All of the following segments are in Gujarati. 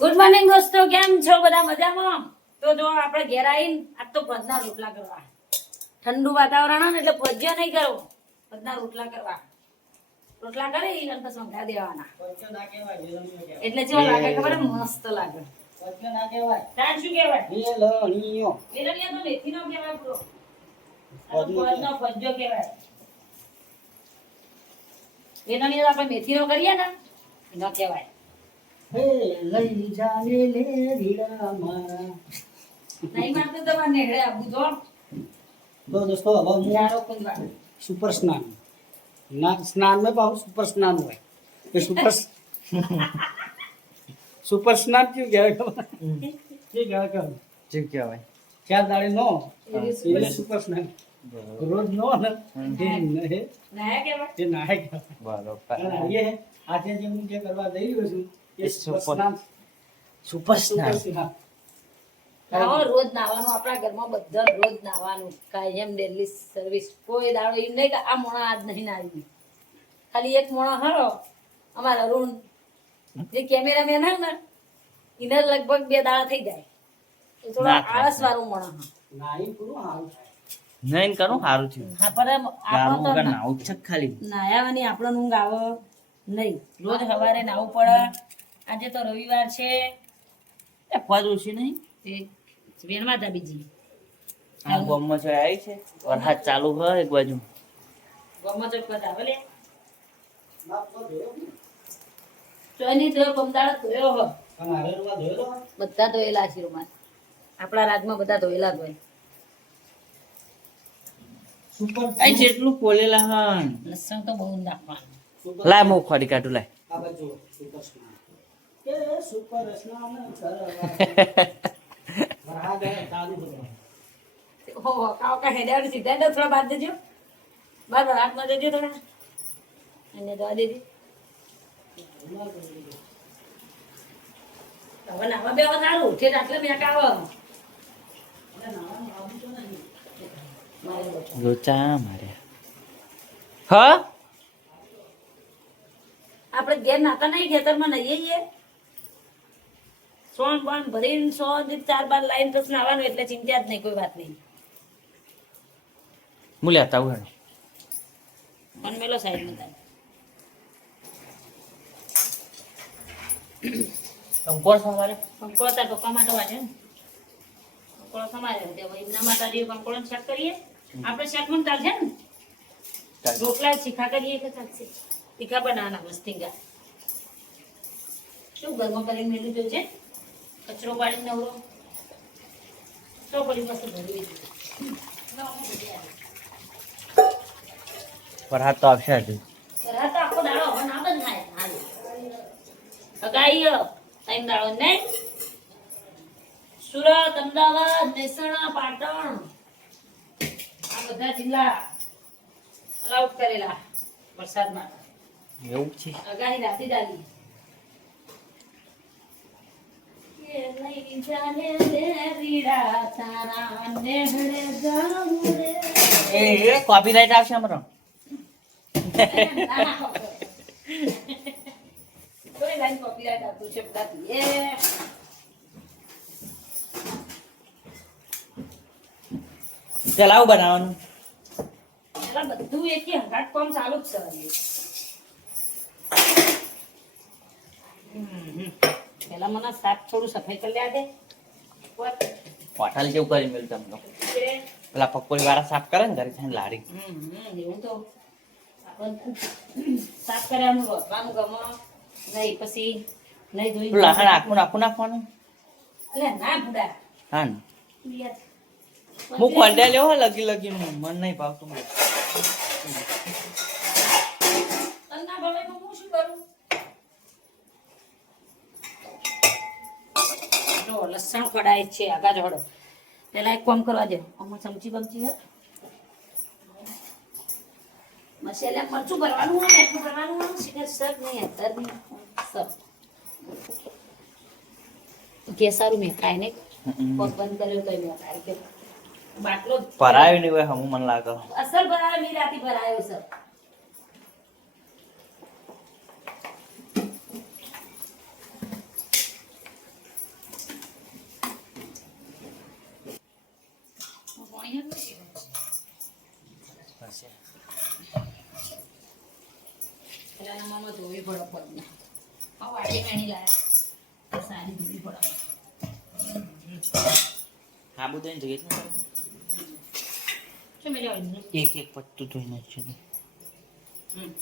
ગુડ મોર્નિંગ દોસ્તો કેમ છો? બધા મજામાં? તો જો આપણે ઘેર આવીને આજ તો પદના રોટલા કરવા. ઠંડુ વાતાવરણ હોય ને એટલે પજ્યો નહીં કરવો. પદના રોટલા કરવા. રોટલા કરી અને પછી ઊંઘા દેવાના. એટલે જો લાગે ખબર? મસ્ત લાગે. મેથી કહેવાય વેરણિયા તો મેથીનો કહેવાય. હે લઈ જાને ને રીડા મારા નહીં મારતો તો મને હે બુજો તો. દોસ્તો હવે હું યારો કુંજવા સુપર સ્નાન. ના સ્નાન મે બહુ સુપર સ્નાન હોય. કે સુપર સુપર સ્નાન ક્યું કહેવાય કે કહેવાય ખબર? જે કહેવાય. ચાર દાડે નો? એટલે સુપર સ્નાન. રોજ નો ને? એ નાહે કહેવાય. એ આજે જે હું જે કરવા દઈ રહ્યો છું સુપર સુપર સુપર સ્નાન રોજ નાવાનું આપણા ઘરમાં બધા રોજ નાવાનું કાયમ ડેલી સર્વિસ કોઈ દાડો એમ નહીં કે આ મોણા આજ નહીં નાવી ખાલી એક મોણો હરો. અમારા અરુણ જે કેમેરામેન હે ને એને લગભગ બે દાડા થઈ જાય. એ થોડો આળસ વાળું મોણો હા. નાઈ પૂરું હારું નહીં કરું સારું થયું. હા પર આપણો તો નાવું છે. ખાલી નાયાવાની આપણો ઊંઘ આવો નહીં. રોજ સવારે નાવું પડે. આજે તો રવિવાર છે. એ પદ છે નહીં? એ વેણમાં તા બીજી. આ ગામમાં જો આવી છે. વરસાદ ચાલુ હોય એક બાજુ. ગમત જ બધા આવે લે. ના તો કમદાળ ધોયો હો? બધા ધોયેલા છે રૂમાલ. આપણા રાજમાં બધા ધોયેલા જ હોય. આ જેટલું પોલેલા હન. લસણ તો બહુ નાખવાનું લાય મો ખોડી કાઢું લાય. આ બાજુ સુપર એ સુપર સ્નાન કરવા. વરસાદ આવે ચાલુ થયો. હો હો કાવ કા હેડ્યા સીધા થોડા બાદ દેજો. બાદ હાથમાં દેજો થોડા. અને દવા દેજો. હવે નાવા બેવા સારું ઉઠે આટલે લોચા માર્યા. હા? આપણે ઘેર નાતા નહીં ખેતરમાં નહીં છીએ સોન બોન ભરીને સો ચાર બાર લાઈન પ્રશ્ન આવવાનો એટલે ચિંતા જ નહીં કોઈ વાત નહીં. મૂલ્યા તાવ હેડો મન મેલો સાઈડમાં કોણ સંભાળે કંકોળો તાર પપ્પા માટે વાંચે ને કંકોળો સમારે એમના માટે આજે કંકોળો ચેક કરીએ? આપણે ચેક પણ ચાલશે ને? રોટલા શીખા કરીએ કે ચાલશે તીખા બનાવવાના બસ તીખા શું ગરમ કરીને મેળવી છે? કચરો પાડી નવરો. તો પડી પાસે ભરવી પરહાત તો આવશે હજુ પરહાત તો આખો દાડો હવે ના બંધ થાય. હાલ. અગાઈ ટાઈમ દાડો ને. સુરત અમદાવાદ મહેસાણા પાટણ. આ બધા જિલ્લા અલાઉટ કરેલા વરસાદમાં. એવું છે. અગાહી રાતી ડાલી એ લઈ જાને રે રીડા તારા નેહળે જાઉં રે. એ કોપીરાઈટ આવશે અમારો કોઈ લાઈન કોપીરાઈટ આવતું છે બધાથી. એ પેલા બનાવવાનું પેલા બધું એક હંગાટ કોમ ચાલુ જ હજી. પેલા મને શાક થોડું સફાઈ કરી લ્યા દે? હોટલ જેવું કરી મેળ તમને પેલા પકોડી વાળા સાફ કરે ને ઘરે છે લારી. હમ, હમ, એવું તો. સાફ કરવાનું રોધવાનું ગમે. નહીં પછી નહીં ધોઈ લહણ આખું નાખું નાખવાનું? એટલે ના બુડા હા હું ખોંડ્યા લેવો લગી લગી મન નહીં ભાવતું તને ના ભાવે તો હું શું કરું? જો લસણ ખોડાય છે આગા જોડો પેલા એક કોમ કરવા દે. અમુક ચમચી બમચી હે. મસાલા મરચું ભરવાનું હોય ને એટલું ભરવાનું હોય સીધા સર નહીં અત્તર નહીં. સર. કે સારું મેં કાંઈ નહીં પગ બંધ કર્યો તો મેં કાંઈ કે બાટલો ભરાયો નહીં હોય હમું મને લાગે. અસર ભરાયો મેં રાતી ભરાયો સર. મામા ધોવી પડે પગને. આ વાટી વેણી લાયા. સારી ધોવી પડે. હા બધું જ? એક એક પત્તું ધોઈ નાખ્યું હમ.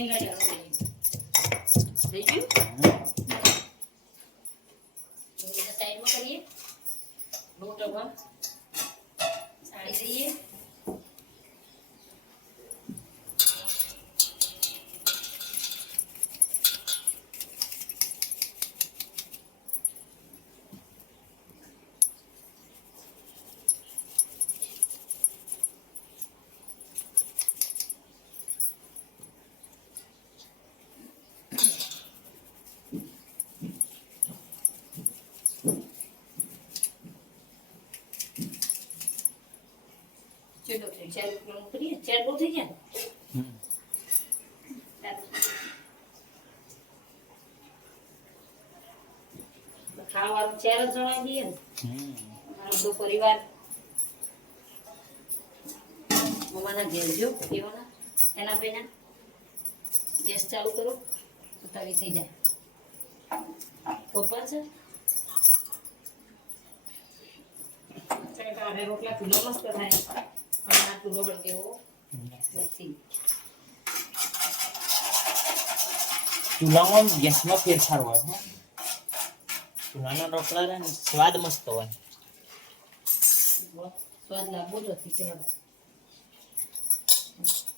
મસ્ત ટીંગાડી આવો થઈ ગયું હવે સાઈડમાં કરીએ લોટ હવે સાડી દઈએ ચેટલો થઈ ચાર કિલો કરીએ ચાર બહુ થઈ ગયા હમ. ખાવાનું ચાર જણાવી દઈએ ને. હમ. મારો બધો પરિવાર. મમ્માના ઘેર જો એવાના એના ભાઈના. ગેસ ચાલુ કરો તો થઈ જાય. પપ્પા છે? રોટલા ચૂલો મસ્ત થાય. ચૂલો પણ કેવો નથી ચૂલામાં ગેસમાં ફેરફાર હોય હો. ચૂલાના રોટલા રહે ને સ્વાદ મસ્ત હોય સ્વાદ લાગવો જ નથી કેવો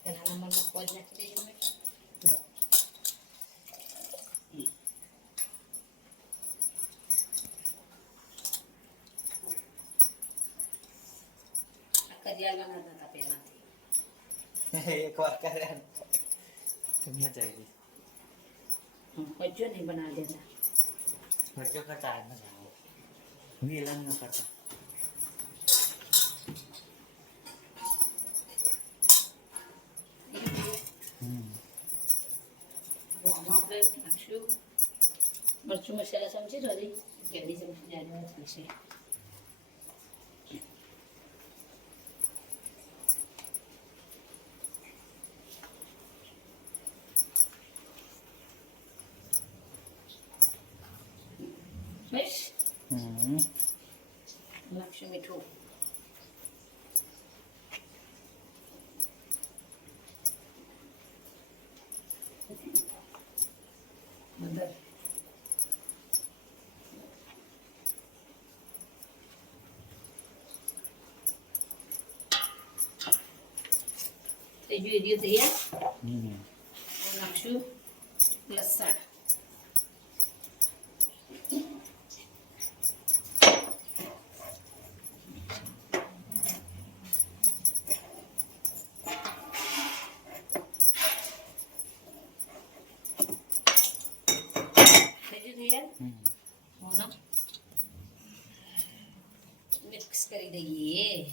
તેના નંબરમાં પદ નાખી દઈએ અમે. હતા આવી ગઈ હજુ નહીં બનાવી દેતા. ખર્ચો કરતા આ મજા આવે. વેલણ ન કરતા. હમ. આમાં આપણે નાખશું મરચું મસાલા સમજી તો હજી? કેદી સમજી જાય થશે બસ હમ. નાખશું મીઠું અંદર થઈ ગયું એ રહ્યું તૈયાર હમ. હવે નાખશું લસણ થઈ ગયું તૈયાર હમ. હોનો મિક્સ કરી દઈએ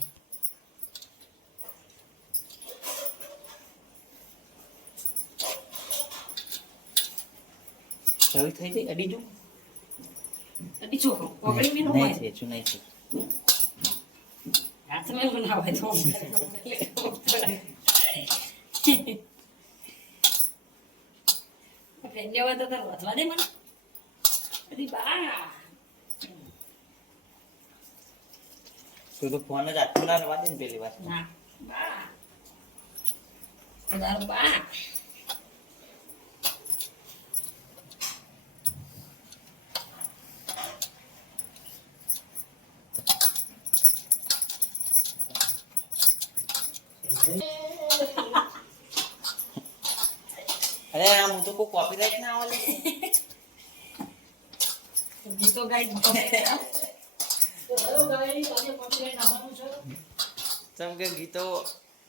ચાવી થઈ ગઈ? અડી જો. અડી જો. પકડી બી ન હોય થઈ છું નહીં છે હાથ મે બનાવે તો ધન્યવાદ તો વધવા દે મને. અરે બા. તું તો ફોન જ આટલું ના રવા દે ને પેલી વાર. ના. બા. અરે આમ હું તો કોઈ કોપીરાઈટ ના આવે ગીતો ગાઈ જેમ કે ગીતો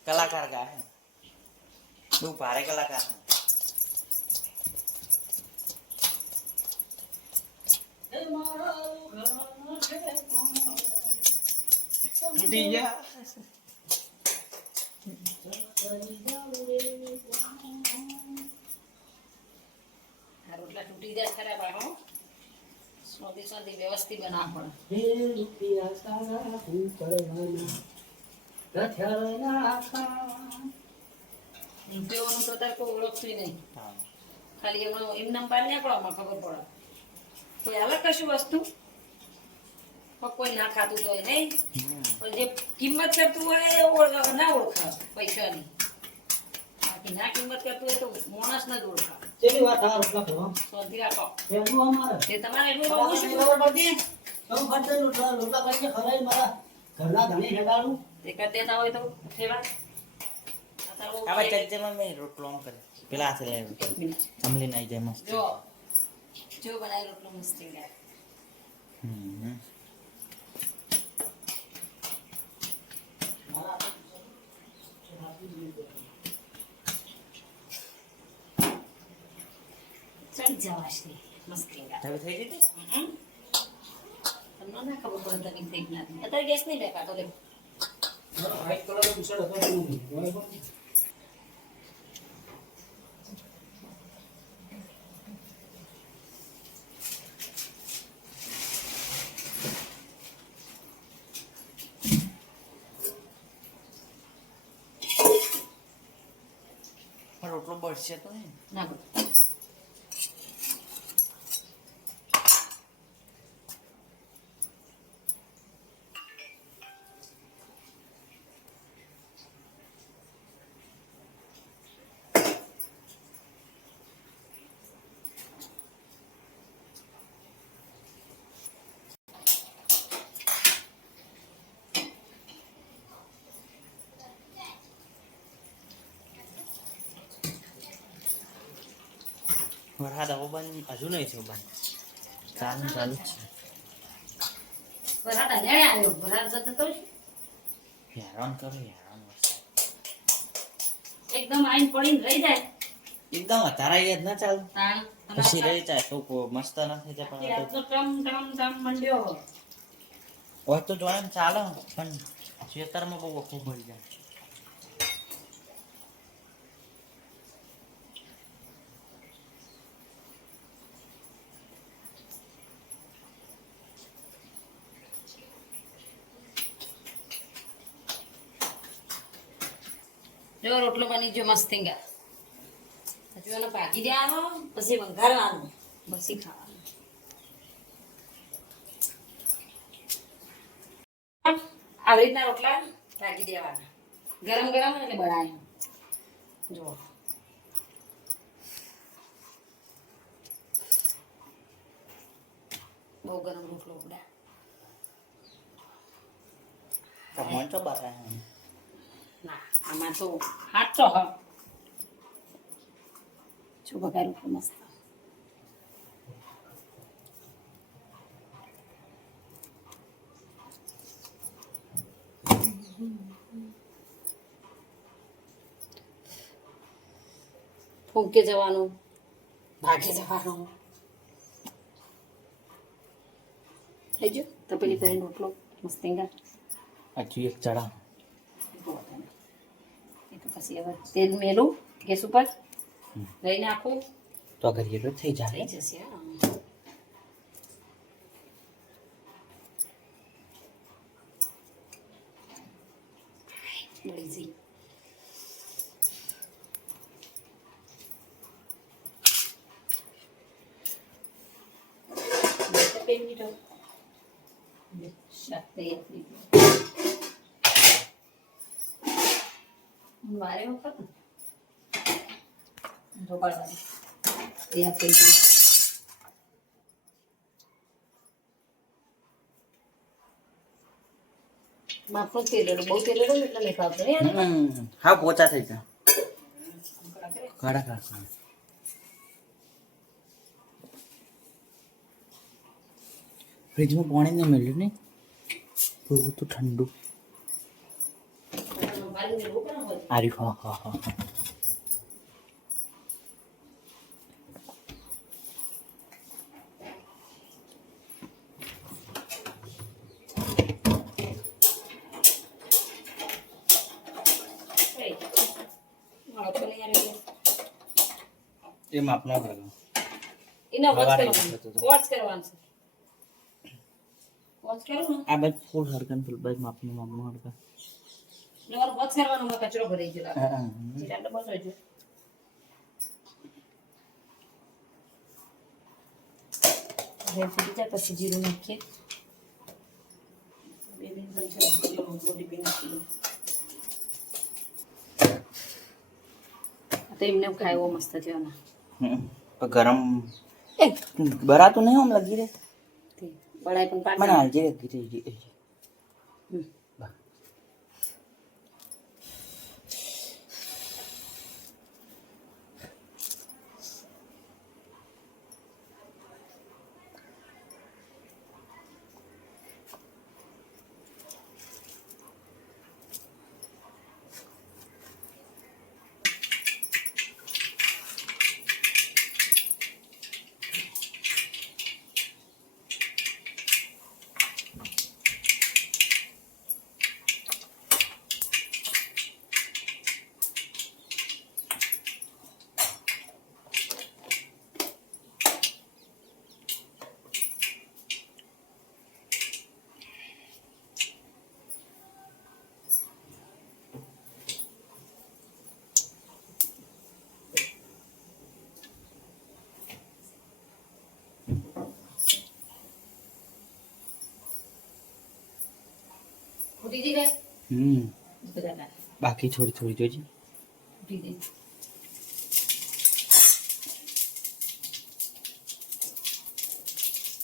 કલાકાર ગાય બહુ ભારે કલાકાર છે. મારા ઘરમાં છે તૂટી ગયા આ રોટલા તૂટી જાય ખરા પણ વ્યવસ્થિત બનાવવા પડે. હે રૂપિયા તારા હું કરવાના. રથડના ખાવા. રૂપિયોનું તો તાર કોઈ ઓળખતું નહીં. ખાલી એમનો એમ નામ પાડી નીકળવામાં ખબર પડે. કોઈ અલગ કશું વસ્તુ? પણ કોઈ ના ખાતું તો નહીં. પણ જે કિંમત કરતું હોય એ ઓળ- ના ઓળખાય પૈસાની. બાકી ના કિંમત કરતું હોય તો માણસ ન જ ઓળખાય. કેટલી વાત આ રોટલા કરવા સોધી રાખો. એમનું અમારે. તે તમારે એટલું બહુ શું? ખબર પડતી. ફરતે રોટલા રોટલા કરીને ખરાઈ મારા ઘરના ધણી હેડાડું તે કરી દેતા હોય તો સેવા આવા આમાં મેં રોટલો આમ કરે પેલા હાથે લાવ્યો એક મિનિટ. અમલી નાઈ જાય મસ્ત. જો. જો બનાવી રોટલો મસ્ત ગયા હમ. ચડી જવાશે મસ્ત થઈ ગયા હવે થઈ જતી હમ. તમને ના ખબર પડે તને થઈ ના થઈ. અત્યારે ગેસ નહીં બેકાતો લે વ્હાઈટ કલરનો ટી-શર્ટ હતો એનું બરાબર? પણ રોટલો બળશે તો નહીં ના વરસાદ હવે બંધ હજુ નહીં થયો બંધ. ચાલુ ચાલુ જ વરસાદ અજાણે આવ્યો. વરસાદ જતો તો છે હેરાન કરો હેરાન વરસાદ. એકદમ આઈન પડીને રહી જાય. એકદમ અત્યારે જ ના ચાલુ. પછી રહી જાય તો મસ્ત ના થઈ જાય પણ રાતનો ટમ ટમ ટમ મંડ્યો. હોય તો જોડે ચાલે પણ ખેતરમાં બહુ વખો ભરી જાય. જો રોટલો બની ગયો, મસ્ત થઈ ગયા. હજુ એને ભાગી દેવાનો પછી વઘારવાનું. પછી ખાવાનું. આવી રીતના રોટલા ભાગી દેવાના. ગરમ ગરમ એટલે બનાવી જુઓ. બહુ ગરમ રોટલો ઉડા તો બતાવે આમાં તો હાચો હ જો બગાડું તો મસ્ત ફૂંકે જવાનું, ભાગે જવાનું. થઈ ગયો? તપેલી કરીને રોટલો મસ્તીંગા આ એક ચડા પછી હવે તેલ મેલું ગેસ ઉપર. લઈ નાખું. તો કરીએ તો થઈ જાય થઈ જશે હા. બળી જઈ બે મિનિટો. વારે વખત ને ઢોકળવાની તૈયાર થઈ ગયું. માપનું તેલ બહુ તેલ હોય ને એટલે મેં ખાવતો. હે હમ. હા, પોચા થઈ ગયા. કડક રાખવાનું ફ્રીજમાં પાણી નહીં મળ્યું ને? બહુ તો ઠંડુ. あるほうほうほうほう。એ માપ ના કરો. એના વોચ કરવાનું. વોચ કરવાનું છે. વોચ કરો આ બસ ફૂલ હરકન ફૂલ બસ માપનું માપનું હરકન તમારે વોચ કરવાનું માં કચરો ભરાઈ ગયો. જીરા ડબ્બો જોઈજો. હવે ફૂટી જાય પછી જીરું નાખીએ. બે બે ચમચા જીરું રોટી પી નાખીએ. આ તો એમને એમ ખાય મસ્ત થયો ને ગરમ એ. બરાતું નહીં આમ લગી રે બળાઈ પણ મને પાડી હાલજી રે બાકી થોડી થોડી જોઈજે ફૂટી ગઈ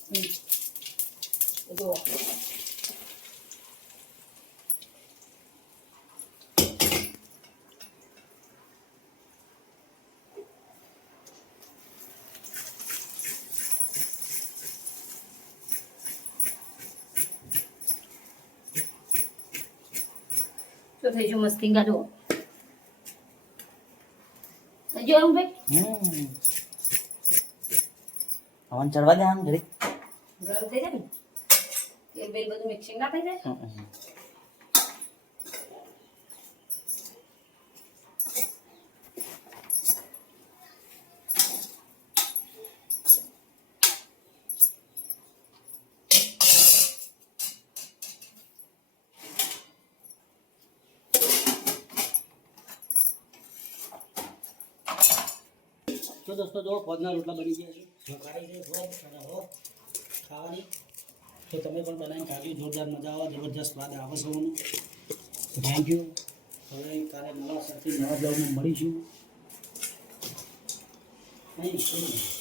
હમ. જુઓ શું થઈ ગયું મસ્તી જુઓ જો એમ ભાઈ હમ. હવન ચડવા દે આમ જરી ગરમ થઈ જાય ને? તેલ બેલ બધું મિક્સિંગ ના થઈ જાય? હમ. તો દોસ્તો જો પદના રોટલા બની ગયા છે. જો ખાઈ છે ફોજ ખાવાની. તો તમે પણ બનાવીને ખાજો. જોરદાર મજા આવે, જબરજસ્ત સ્વાદ આવે સૌનો. થેન્ક યુ હવે કાલે નવા સાથે નવા બ્લોગમાં મળીશું. નહીં.